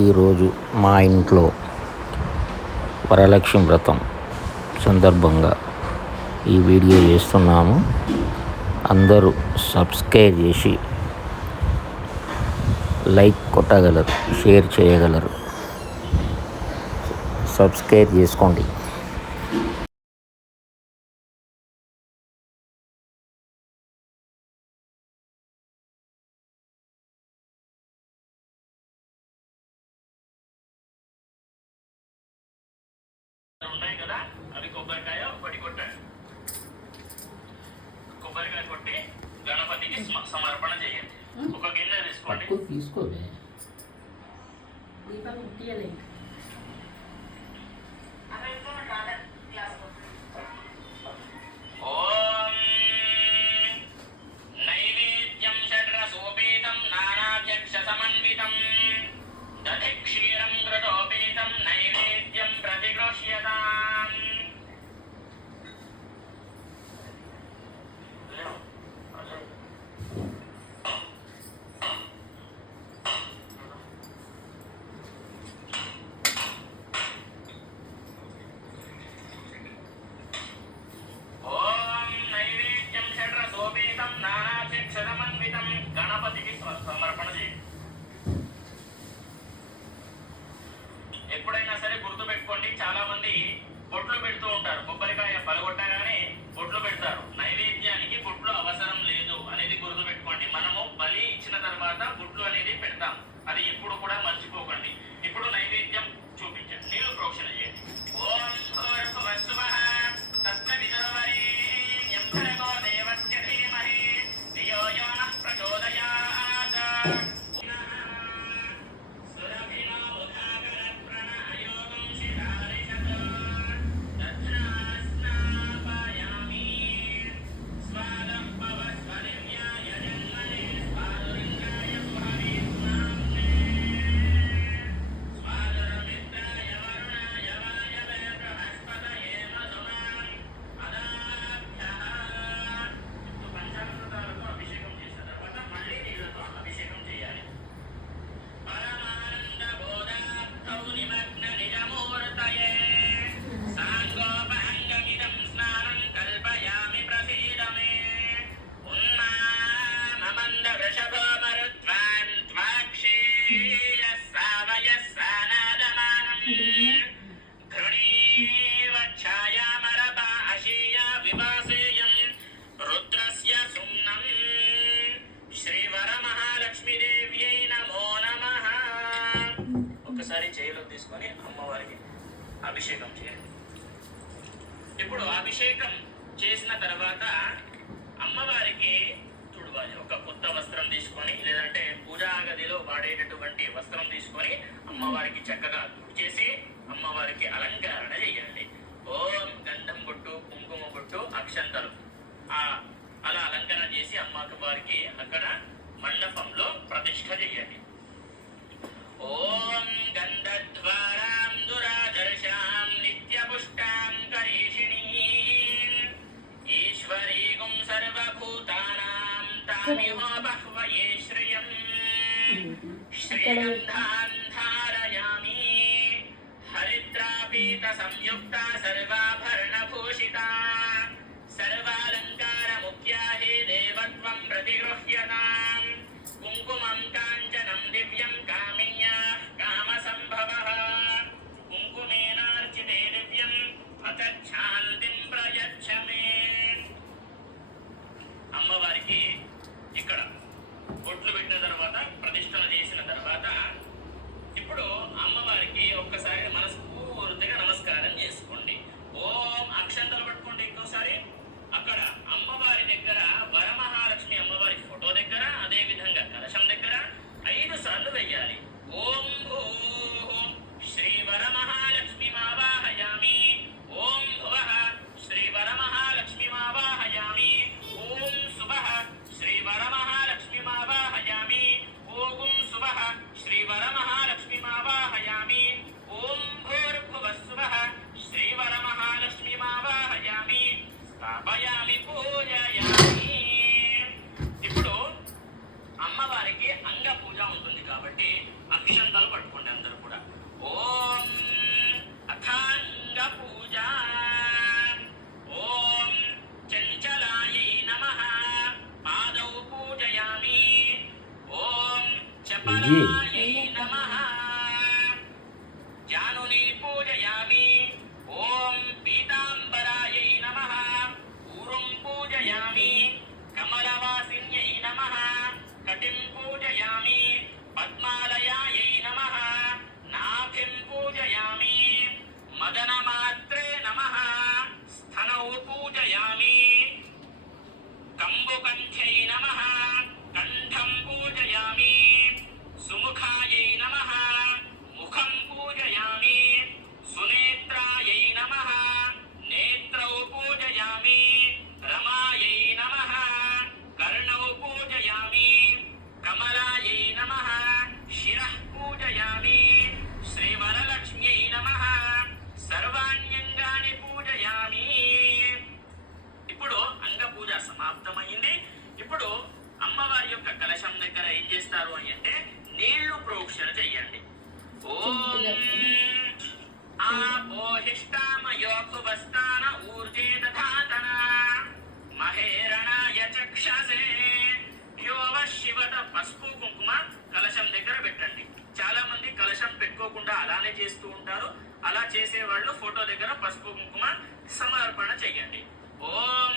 ఈరోజు మా ఇంట్లో వరలక్ష్మి వ్రతం సందర్భంగా ఈ వీడియో చేస్తున్నాము. అందరూ సబ్స్క్రైబ్ చేసి లైక్ కొట్టగలరు, షేర్ చేయగలరు. సబ్స్క్రైబ్ చేసుకోండి. ఉన్నాయి కదా, అవి కొబ్బరికాయ ఒకటి కొట్టాడు. కొబ్బరికాయ కొట్టి గణపతికి సమర్పణ చేయండి. ఒక గిన్నె తీసుకోండి. తీసుకోండి. ఓం నైవేద్యం షడ్రసోపేతం నానాభ్యక్ష సమన్వితం దధి క్షీరం ఘృతోపేతం నైవేద్యం ప్రతిగృహ్యతాం. గణపతికి సమర్పణ చేయండి. ఎప్పుడైనా సరే గుర్తు పెట్టుకోండి, చాలా మంది బొట్లు పెడుతూ ఉంటారు. కొబ్బరికాయ పలగొట్టగానే బొట్లు పెడతారు. నైవేద్యానికి బొట్లు అవసరం లేదు అనేది గుర్తు పెట్టుకోండి. మనము బలి ఇచ్చిన తర్వాత బొట్లు అనేది పెడతాం, అది ఎప్పుడు కూడా మర్చిపోకండి. ఇప్పుడు నైవేద్యం చూపించండి, నీళ్లు ప్రోక్షణ చేయండి. ఓం భూర్భువస్సువః తత్సవితుర్వరేణ్యం భర్గో దేవస్య ధీమహి ధియో యో నః ప్రచోదయాత్. ఒకసారి చేయిలో తీసుకొని అమ్మవారికి అభిషేకం చేయండి. ఇప్పుడు అభిషేకం చేసిన తర్వాత అమ్మవారికి తుడవాలి. ఒక కొత్త వస్త్రం తీసుకొని, లేదంటే పూజా గదిలో వాడేటటువంటి వస్త్రం తీసుకొని అమ్మవారికి చక్కగా తుడిచేసి అమ్మవారికి అలంకరణ చేయండి. ఓం గంధం బొట్టు, కుంకుమ బొట్టు, అక్షంతలు అలా అలంకరణ చేసి అమ్మవారికి అక్కడ మండపంలో ప్రతిష్ఠ చేయండి. ఓం గంధద్వారాం దురాదర్శాం నిత్యపుష్టాం కరీషిణీం ఈశ్వరీగుం సర్వభూతానాం తామిహో బహ్వయే శ్రియం శ్రీగంధాన్ ధారయామి హరిద్రాపీత సంయుక్త సర్వాభరణభూషితా సర్వాలంకార ముఖ్యా హే దేవత్వం ప్రతిగృహ్యతాం కుంకుమం కాంచనం దివ్యం కామిన్యాః కామసంభవః కుంకుమేనార్చితే దివ్యం అతచ్ఛాంతిం ప్రయచ్చ మే. అమ్మవారికి ఇక్కడ బొట్లు పెట్టిన తర్వాత, ప్రతిష్టన చేసిన తర్వాత, ఇప్పుడు అమ్మవారికి ఒక్కసారి మనస్ఫూర్తిగా నమస్కారం చేసుకోండి. ఓం అక్షంతలు పట్టుకోండి. ఇంకోసారి అక్కడ అమ్మవారి దగ్గర, వరమహాలక్ష్మి అమ్మవారి ఫోటో దగ్గర, అదే విధంగా కలశం దగ్గర 5 సార్లు వెయ్యాలి. ఓం భూః శ్రీ వరమహాలక్ష్మి మావాహయామి. ఓం భువః శ్రీ వరమహాలక్ష్మి మావాహయామి. ఓం శుభః శ్రీ వరమహాలక్ష్మి మావాహయామి. ఓం శుభః శ్రీ వరమహాలక్ష్మి మావాహయామి. ఓం భూర్భువస్సువః శ్రీ వరమహాలక్ష్మి మావాహయామి. స్థాపయామి, పూజయామి. ఇప్పుడు అమ్మవారికి అంగ పూజ ఉంటుంది కాబట్టి అక్షంతలు పట్టుకోండి అందరూ. కమలాయై నమః జానుని పూజయామి. ఓం పీతాంబరాయై నమః ఊరుం పూజయామి. కమలవాసిన్యై నమః కటిం పూజయామి. పద్మాలయాయై నమః నాభిం పూజయామి. మదనమాత్రే నమః స్థనౌ పూజయామి. కంబుకంఠ్యై నమః కంఠం పూజయామి. సుముఖాయై నమః ముఖం పూజయామి. సునేత్రాయై నమః నేత్రౌ పూజయామి. రమాయై నమః కర్ణౌ పూజయామి. కమలాయై నమః శిరః పూజయామి. శ్రీవరలక్ష్మ్యై నమః సర్వాణ్యంగాని పూజయామి. ఇప్పుడు అంగ పూజ సమాప్తమైంది. ఇప్పుడు అమ్మవారి యొక్క కలశం దగ్గర ఏం చేస్తారు అని అంటే నీళ్లు ప్రోక్షణ చెయ్యండి. ఓం ఆపోహిష్టామయోభువస్థాన ఊర్జే దధాతన మహేరణాయ చక్షసే యోవ శివత. పసుపు కుంకుమ కలశం దగ్గర పెట్టండి. చాలా మంది కలశం పెట్టుకోకుండా అలానే చేస్తూ ఉంటారు. అలా చేసే వాళ్ళు ఫోటో దగ్గర పసుపు కుంకుమ సమర్పణ చెయ్యండి. ఓం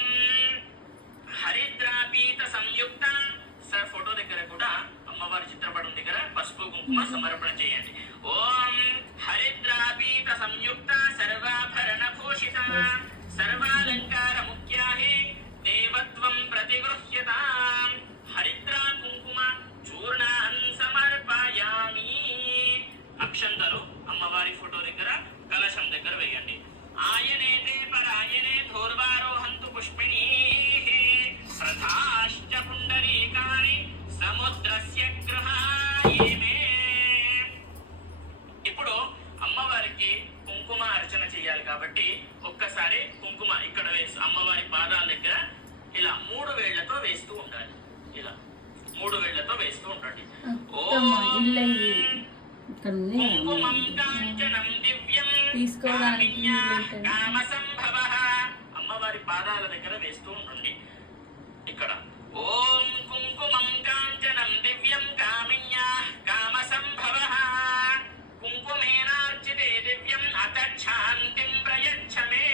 హరిద్రాపీత సంయుక్త. సార్ ఫోటో దగ్గర కూడా అమ్మవారి చిత్రపటం దగ్గర పసుపు కుంకుమ సమర్పణ చేయండి. ఓం హరిద్రాపీత సంయుక్త సర్వాభరణ భూషిత సర్వాలంకార ముఖ్యాహి దేవత్వం ప్రతిగృహ్యతాం. హరిద్రా కుంకుమ చూర్ణాన్ సమర్పయామి. అక్షంతలు అమ్మవారి ఫోటో దగ్గర కలశం దగ్గర వేయండి. ఆయనేతే పరాయనే ధూర్వారోహంతు పుష్పిణీః ప్రథాశ్చ పుండరీకాని సముద్రస్య గృహాయేమే. ఇప్పుడు అమ్మవారికి కుంకుమ అర్చన చేయాలి కాబట్టి ఒక్కసారి కుంకుమ ఇక్కడ వేసి అమ్మవారి పాదాల దగ్గర ఇలా 3 వేళ్లతో వేస్తూ ఉండాలి. ఇలా 3 వేళ్లతో వేస్తూ ఉండండి. ఓం కుంకుమం కాంచనం దివ్యం కామ సంభవః. అమ్మవారి పాదాల దగ్గర వేస్తూ ఉండండి. ఇక్కడ ఓం కుంకుమం కాంచనం దివ్యం కామిన్యాః కామ సంభవః. కుంకుమేనార్చితే దివ్యం అతచ్ఛాంతిం ప్రయచ్చ మే.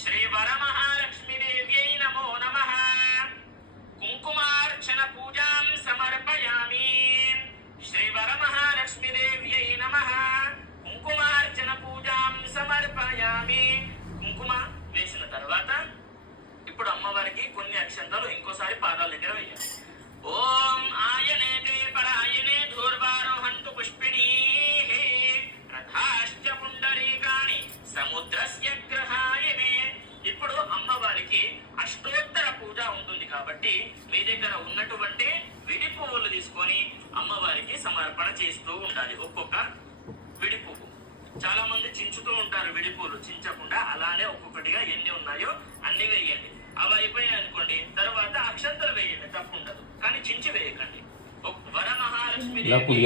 శ్రీ వరమహాలక్ష్మీదేవ్యై నమో నమః. కుంకుమార్చన పూజాం సమర్పయామి. శ్రీ వరమహాలక్ష్మీదేవ్యై నమః. కుంకుమార్చన పూజాం సమర్పయామి. కుంకుమ వేసిన తర్వాత ఇప్పుడు అమ్మవారికి కొన్ని అక్షంతలు ఇంకోసారి పాదాల దగ్గర వేయాలి. ఓం ఆయనేతే పరాయనే ధూర్వారోహంతు పుష్పిణీః రథాశ్చ పుండరీకాని సముద్రస్య గ్రహాయమే. ఇప్పుడు అమ్మవారికి అష్టోత్తర పూజ ఉంటుంది కాబట్టి మీ దగ్గర ఉన్నటువంటి విడి పువ్వులు తీసుకొని అమ్మవారికి సమర్పణ చేస్తూ ఉండాలి. ఒక్కొక్క విడి పువ్వు. చాలా మంది చించుతూ ఉంటారు విడి పువ్వులు. చించకుండా అలానే ఒక్కొక్కటిగా ఎన్ని ఉన్నాయో అన్ని వేయండి. అవి అయిపోయాయి అనుకోండి, తర్వాత అక్షంతలు వేయండి, తప్పు ఉండదు. కానీ చించి వేయకండి. వరమహాలక్ష్మీదేవి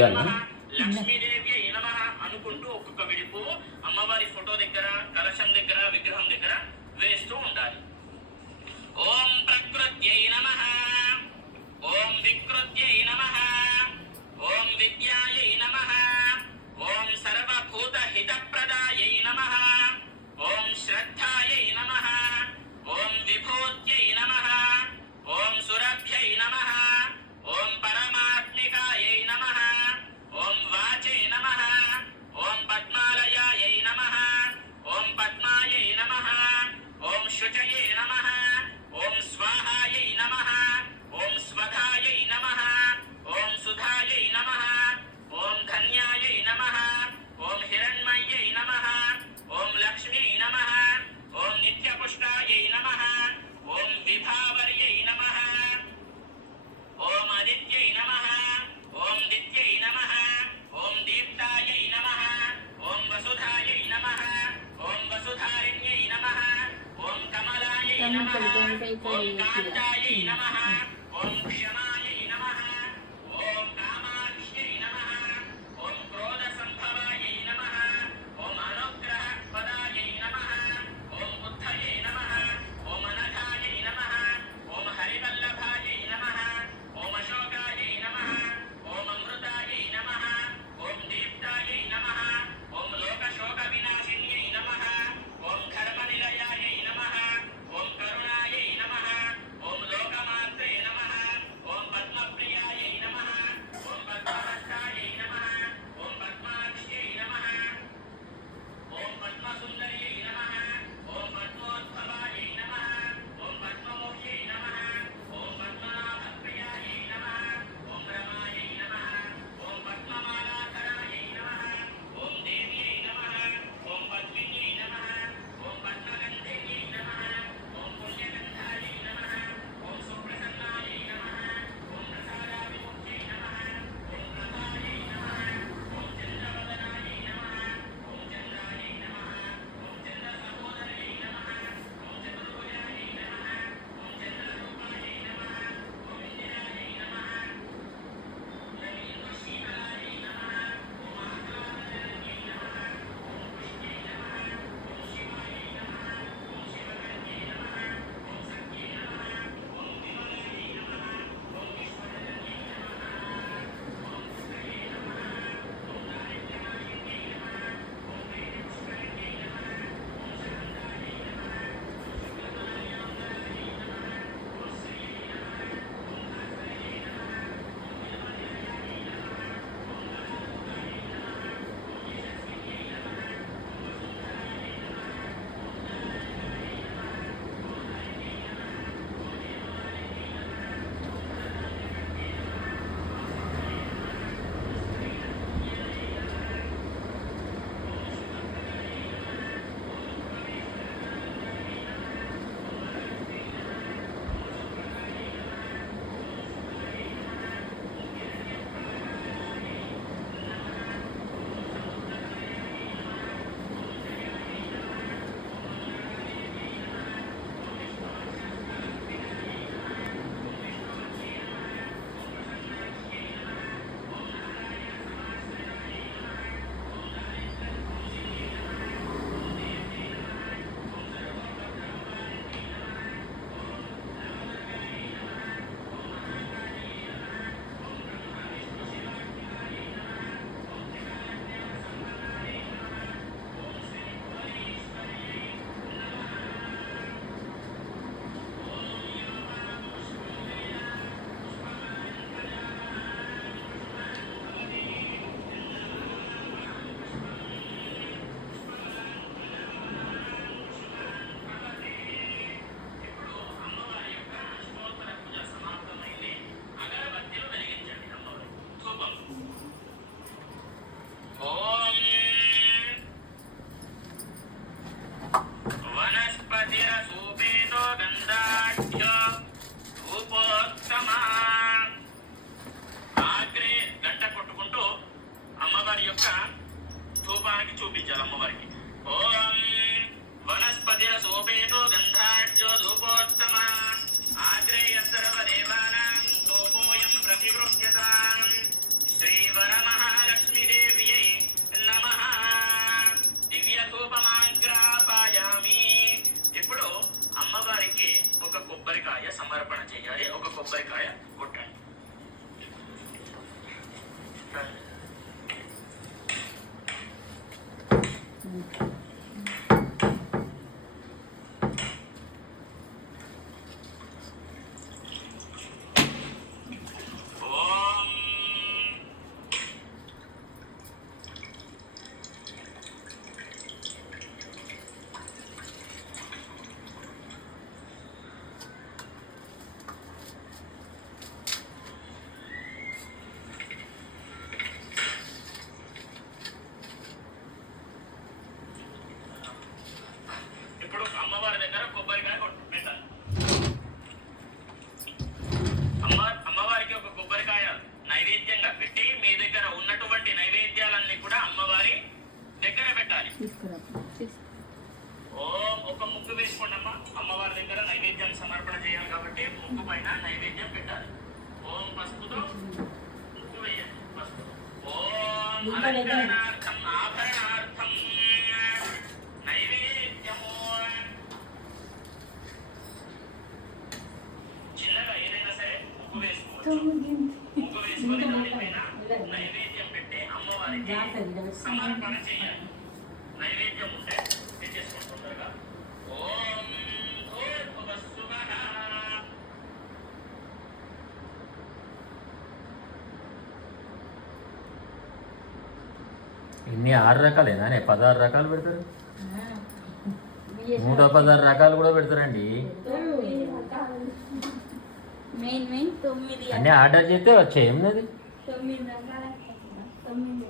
లక్ష్మీదేవి నమః అనుకుంటూ ఒక్కొక్క విడి పువ్వు అమ్మవారి ఫోటో దగ్గర, కలశం దగ్గర, విగ్రహం దగ్గర వేస్తూ ఉండాలి. ఓం ప్రకృత్యై నమః. ఓం వికృత్యై నమః. ఓం విద్యాయై నమః. ఓం సర్వభూత హితప్రదాయై నమః. ఓం శ్రద్ధాయై నమః. ఓం విభూత్యై నమః. ఓం సురభ్యై నమః. ఓం పరమాత్మికాయై నమః. ఓం వాచై నమః. ఓం పద్మాలయాయై నమః. ఓం పద్మాయై నమః. ఓం శుచయే నమః. ఓం స్వాహాయై నమః. ఓం స్వధాయై నమః. ఓం సుధాయై నమః. ఓం ధన్యాయై నమః. ఓం హిరణ్మయ్యై నమః. ఓం లక్ష్మీ నమః. ఓం నిత్యపుష్టాయై నమః. ఓం విభావర్యై నమః. ఓం ఆదిత్యై నమః. ఓం దిత్యై నమః. ఓం దీప్తాయై నమః. ఓం వసుధాయై నమః. ఓం వసుధారిణ్యై నమః. ఓం కమలాయై నమః. ఓం కాంతాయై నమః. ఓం క్షమాయై నమః. ఓం కామాక్ష్యై నమః. ఓం క్రోధ సంభవాయై నమః. ఓం అనుగ్రహ పదాయై నమః. ఓం బుద్ధయై నమః. ఓం అనఘాయై నమః. ఓం హరివల్లభాయై నమః. ఓం అశోకాయై నమః. ఓం చూపించాలి అమ్మవారికి. ఓం వనస్పతిర సోపేతో గంధాఢ్యో ధూపోత్తమ ఆగ్రేయ సర్వదేవానాం ధూపోయం ప్రతిగృహ్యతాం శ్రీవర మహాలక్ష్మీదేవ్యై నమః. దివ్య ధూపమాగ్రాపయామి. ఇప్పుడు అమ్మవారికి ఒక కొబ్బరికాయ సమర్పణ చేయాలి. ఒక కొబ్బరికాయ కొట్టండి. ఓం ఇప్పుడు అమ్మవారి దగ్గర కొబ్బరికాయ పెట్టాలి. అమ్మవారికి ఒక కొబ్బరికాయ నైవేద్యంగా పెట్టి మీ దగ్గర ఉన్నటువంటి నైవేద్యాలన్నీ కూడా అమ్మవారి దగ్గర పెట్టాలి. ఓం ఒక ముగ్గు వేసుకోండి అమ్మా. అమ్మవారి దగ్గర నైవేద్యం సమర్పణ చేయాలి కాబట్టి ముగ్గు పైన నైవేద్యం పెట్టాలి. ఓం పసుపుతో ముగ్గు వేయాలి. పసుపు. ఓం అలంకరణార్థం ఆభరణార్థం నైవేద్యము. చిన్నగా ఏదైనా సరే ముగ్గు వేసుకోవచ్చు. ముగ్గు వేసుకొని దానిపైన నైవేద్యం పెట్టి అమ్మవారికి సమర్పణ చేయాలి. నైవేద్యం ఉంటే తెచ్చేసుకుంటుండగా ఓం భూర్భువస్సువః. ఇన్ని 6 రకాలేనా? 16 రకాలు పెడతారు. 116 రకాలు కూడా పెడతారండి. మెయిన్ 9 అన్ని ఆర్డర్ చేస్తే వచ్చాయి. ఏమన్నది 9 రకాల 9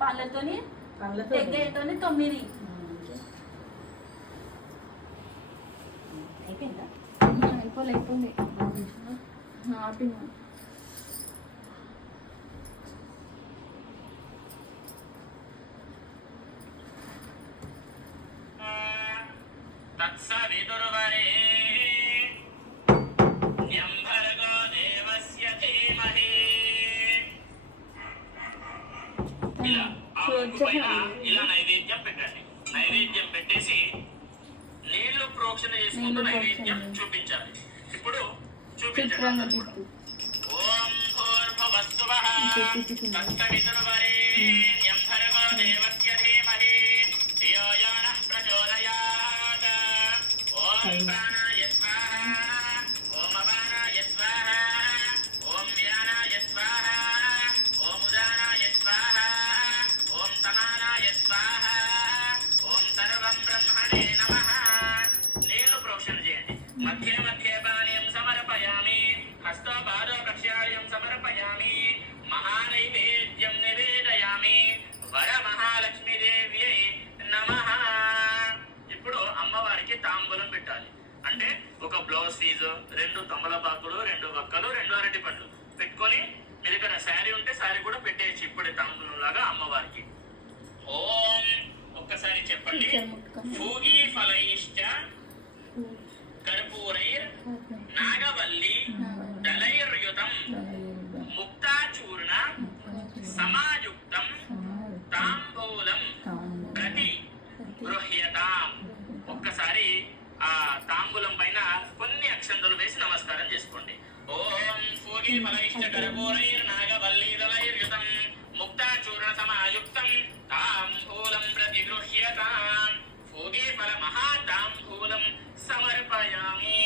పళ్ళతోని దగ్గరతోని 9 అయిపోయిందా? అయిపోయింది. తత్సవితుర్వరేణ్యం భర్గో దేవస్య ధీమహి. ఇలా ఆ ముగ్గు పైన ఇలా నైవేద్యం పెట్టండి. నైవేద్యం పెట్టేసి నీళ్లు ప్రోక్షణ చేసుకుంటూ నైవేద్యం చూపించాలి. ఇప్పుడు చూపించండి. ఓం భూర్భువస్సువః తత్సవితుర్వరేణ్యం భర్గో దేవస్య ధీమహి ధియో యో నః ప్రచోదయాత్. ఓం ప్రాణాయ స్వాహా. ఓం అపానాయ స్వాహా. ఓం వ్యానాయ స్వాహా. ఓం ఉదానాయ స్వాహా. ఓం సమానాయ స్వాహా. ఓం సర్వం బ్రహ్మణే నమః. నీళ్లు ప్రోక్షణ చేయండి. మధ్య మధ్య పానీయం సమర్పయామి. హస్తో పాదో ప్రక్షాళ్యం సమర్పయామి. మహానైవేద్యం నివేదయామి. వర మహాలక్ష్మీదేవ్యై నమః. ఇప్పుడు అమ్మవారికి తాంబూలం పెట్టాలి. అంటే ఒక బ్లౌజ్ ఫీజు, 2 తమలపాకులు, 2 వక్కలు, 2 అరటి పండ్లు పెట్టుకొని మీ దగ్గర శారీ ఉంటే శారీ కూడా పెట్టేయచ్చు. ఇప్పుడే తాంబూలం లాగా అమ్మవారికి. ఓం ఒక్కసారి చెప్పండి. భూగి ఫలైశ్చ కర్పూరైర్ నాగవల్లి దళైర్యుతం ముక్తాచూర్ణ సమాయుక్తం తాంబూలం ప్రతి గృహ్యతాం. ఒక్కసారి ఆ తాంబూలం పైన కొన్ని అక్షంతలు వేసి నమస్కారం చేసుకోండి. ఓం భూగి ఫలైశ్చ కర్పూరైర్ నాగవల్లి దళైర్యుతం ముక్తాచూర్ణ సమాయుక్తం తాంబూలం ప్రతి గృహ్యతాం. భోగి ఫల మహాతాంబూలం సమర్పయామి.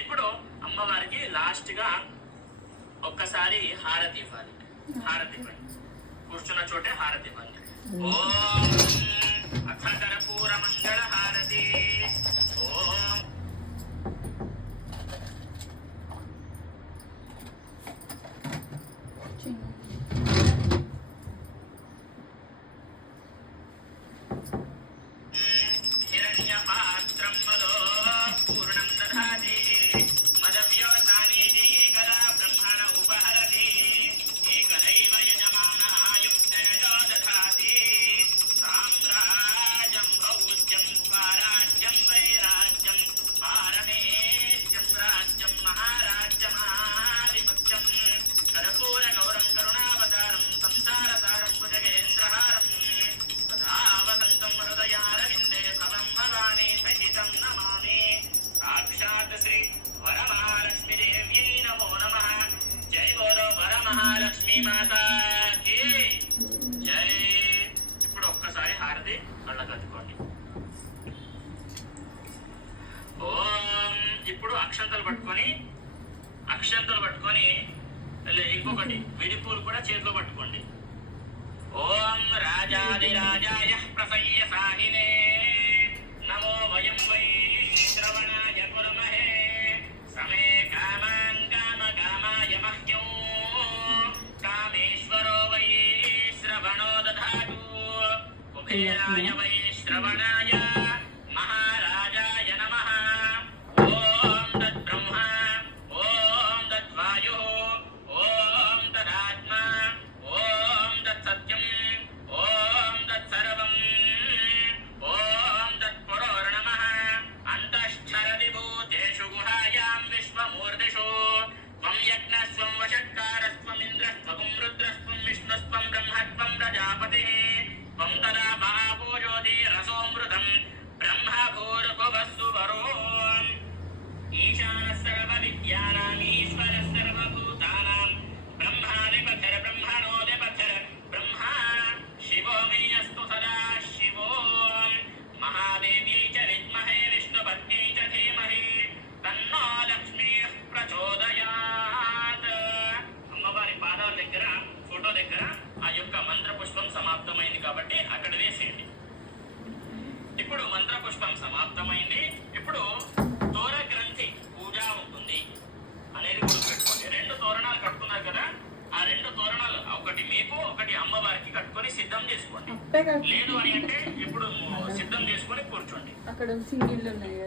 ఇప్పుడు అమ్మవారికి లాస్ట్ గా ఒక్కసారి హారతి ఇవ్వాలి. హారతి ఇవ్వండి. కూర్చున్న చోటే హారతి ఇవ్వాలి. ఓం అథ కర్పూర మంగళ హారతి. ఓం హిరణ్యపాత్రం మదో పూర్ణం దధాతి మదవ్యోతానీతి ఏకదా బ్రహ్మణ ఉపహరతి ఏకదైవ యజమానః యుక్తేన మహాలక్ష్మీ మాతాకి జై. ఇప్పుడు ఒక్కసారి హారతి కళ్ళకు అద్దుకోండి. ఓం. ఇప్పుడు అక్షంతలు పట్టుకొని ఇంకొకటి విడిపూలు కూడా చేతిలో పట్టుకోండి. ఓం రాజాదిరాజాయ ప్రసయ్య సాహినే నమో వయం వై శ్రవణాయ కుర్మహే సమే కామాన్ కామాయ మహ్యం కామేశ్వరో వై శ్రవణో దధాతు కుబేరాయ వై శ్రవణాయ మహారాజాయ నమః. ఓం తద్బ్రహ్మ ఓం తద్వాయుః ఓం తదాత్మ ఓం తత్సత్యం ఓం తత్సర్వం ఓం తత్పురోర్నమః. అంతఃస్థరతి భూతేషు గుహాయాం విశ్వమూర్తిషు త్వం యజ్ఞస్త్వం వషట్కారస్త్వం ఇంద్రస్త్వం రుద్రస్త్వం విష్ణుస్త్వం బ్రహ్మత్వం ప్రజాపతిః త్వం తదా మహాపూజోతి రసోమృతం బ్రహ్మభూర్భువస్సు వరో. ఈశానः సర్వవిద్యానాం ఈశ్వరः సర్వభూతానాం బ్రహ్మాధిపతిర్ బ్రహ్మణోధిపతిర్ బ్రహ్మా శివో మే అస్తు సదా శివో. మహాదేవ్యై చ విద్మహే విష్ణుపత్న్యై చ ధీమహి తన్నో లక్ష్మీః ప్రచోదయాత్. అమ్మవారి పాదాల దగ్గర ఫోటో దగ్గర ఆ యొక్క మంత్రపుష్పం సమాప్తమైంది కాబట్టి అక్కడ వేసేయండి. ఇప్పుడు మంత్రపుష్పం సమాప్తమైంది. ఇప్పుడు తోర గ్రంథి పూజ ఉంటుంది అనేది గుర్తుపెట్టుకోండి. 2 తోరణాలు కట్టుకున్నారు కదా, ఆ 2 తోరణాలు ఒకటి మీకు ఒకటి అమ్మవారికి కట్టుకొని సిద్ధం చేసుకోండి. లేదు అని అంటే ఇప్పుడు సిద్ధం చేసుకొని కూర్చోండి. అక్కడ సింగిల్ ఉన్నాయి.